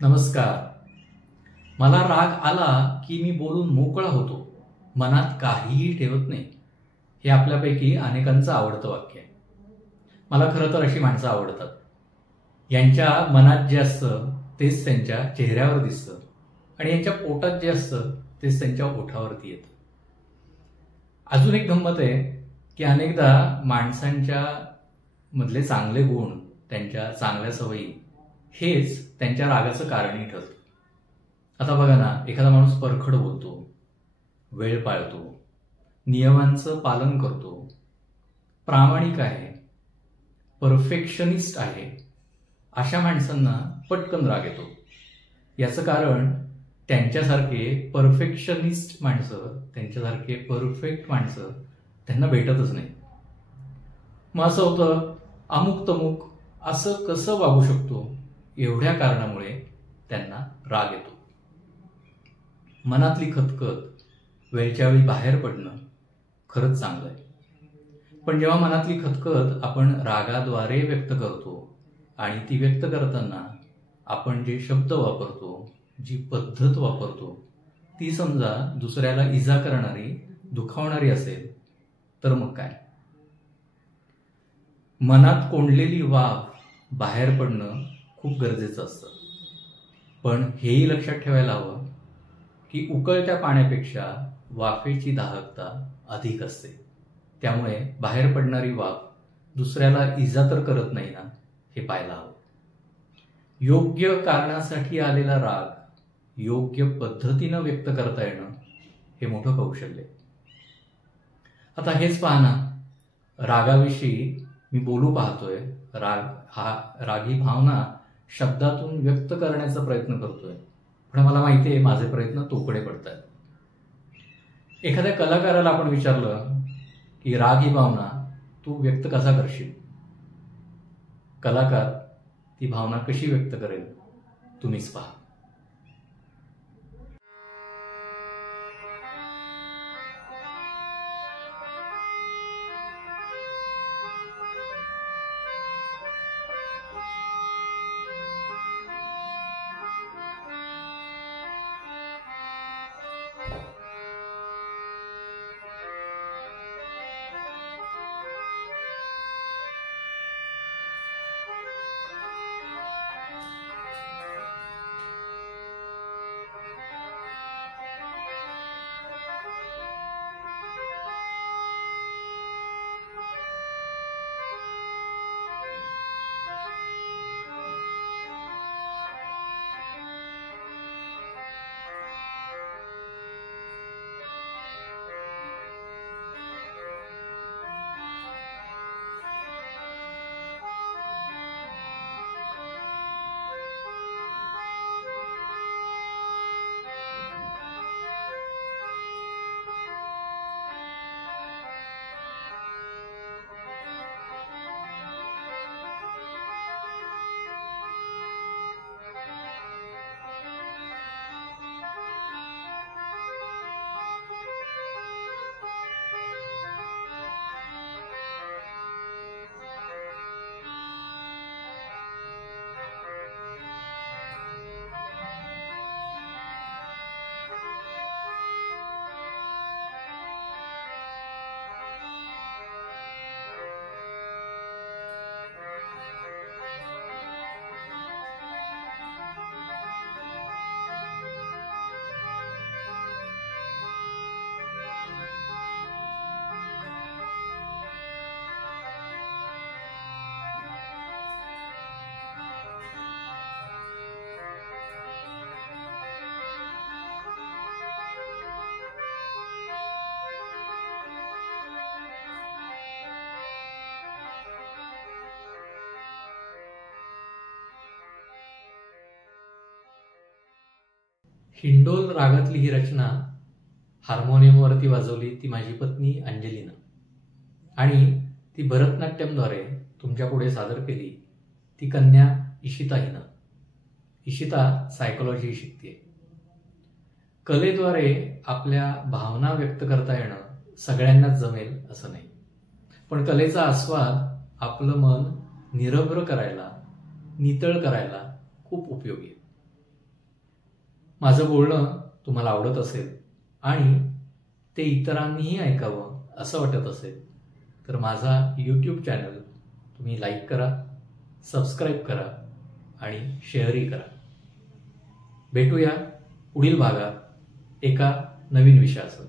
नमस्कार. मला राग आला की मी बोलून मोकळा होतो. मनात काहीही ठेवत नाही. हे आपल्यापैकी अनेकांचं आवडतं वाक्य आहे. मला खरं तर अशी माणसं आवडतात. यांच्या मनात जे असतं तेच त्यांच्या चेहऱ्यावर दिसतं आणि यांच्या पोटात जे असतं तेच त्यांच्या ओठावरती येतं. अजून एक गंमत आहे की अनेकदा माणसांच्या मधले चांगले गुण, त्यांच्या चांगल्या सवयी हेच त्यांच्या रागाचं कारणही ठरतं. आता बघा ना, एखादा माणूस परखड बोलतो, वेळ पाळतो, नियमांचं पालन करतो, प्रामाणिक आहे, परफेक्शनिस्ट आहे, अशा माणसांना पटकन राग येतो. याचं कारण त्यांच्यासारखे परफेक्शनिस्ट माणसं, त्यांच्यासारखे परफेक्ट माणसं त्यांना भेटतच नाही. मग असं होतं, अमुक तमुक असं कसं वागू शकतो, एवढ्या कारणामुळे त्यांना राग येतो. मनातली खतखत वेळच्या वेळी बाहेर पडणं खरंच चांगलं आहे. पण जेव्हा मनातली खतखत आपण रागाद्वारे व्यक्त करतो आणि ती व्यक्त करताना आपण जे शब्द वापरतो, जी पद्धत वापरतो, ती समजा दुसऱ्याला इजा करणारी, दुखावणारी असेल तर मग काय? मनात कोंडलेली वाफ बाहेर पडणं खूप गरजेचं असतं. पण हेही लक्षात ठेवायला हवं की उकळत्या पाण्यापेक्षा वाफेची दाहकता अधिक असते. त्यामुळे बाहेर पडणारी वाफ दुसऱ्याला इजा तर करत नाही ना, हे पाहायला हवं. योग्य कारणासाठी आलेला राग योग्य पद्धतीनं व्यक्त करता येणं हे मोठं कौशल्य आहे. आता हेच पहा ना, रागाविषयी मी बोलू पाहतोय, राग ही भावना शब्दातून व्यक्त करण्याचा प्रयत्न करतोय, पण मला माहिती आहे माझे प्रयत्न तोकडे पडतात. एखाद्या कलाकाराला आपण विचारलं की राग ही भावना तू व्यक्त कसा करशील, कलाकार ती भावना कशी व्यक्त करेल तुम्हीच पहा. हिंडोल रागातली ही रचना हार्मोनियमवरती वाजवली ती माझी पत्नी अंजलीनं, आणि ती भरतनाट्यमद्वारे तुमच्या पुढे सादर केली ती कन्या इशिता हिनं. इशिता सायकोलॉजी शिकते. कलेद्वारे आपल्या भावना व्यक्त करता येणं सगळ्यांनाच जमेल असं नाही, पण कलेचा आस्वाद आपलं मन निरभ्र करायला, नितळ करायला खूप उपयोगी आहे. माझं बोलणं तुम्हाला आवडत असेल आणि ते इतरांनीही ऐकावं असं वाटत असेल तर माझा यूट्यूब चॅनल तुम्ही लाईक करा, सबस्क्राईब करा आणि शेअरही करा. भेटूया पुढील भागात एका नवीन विषयासह.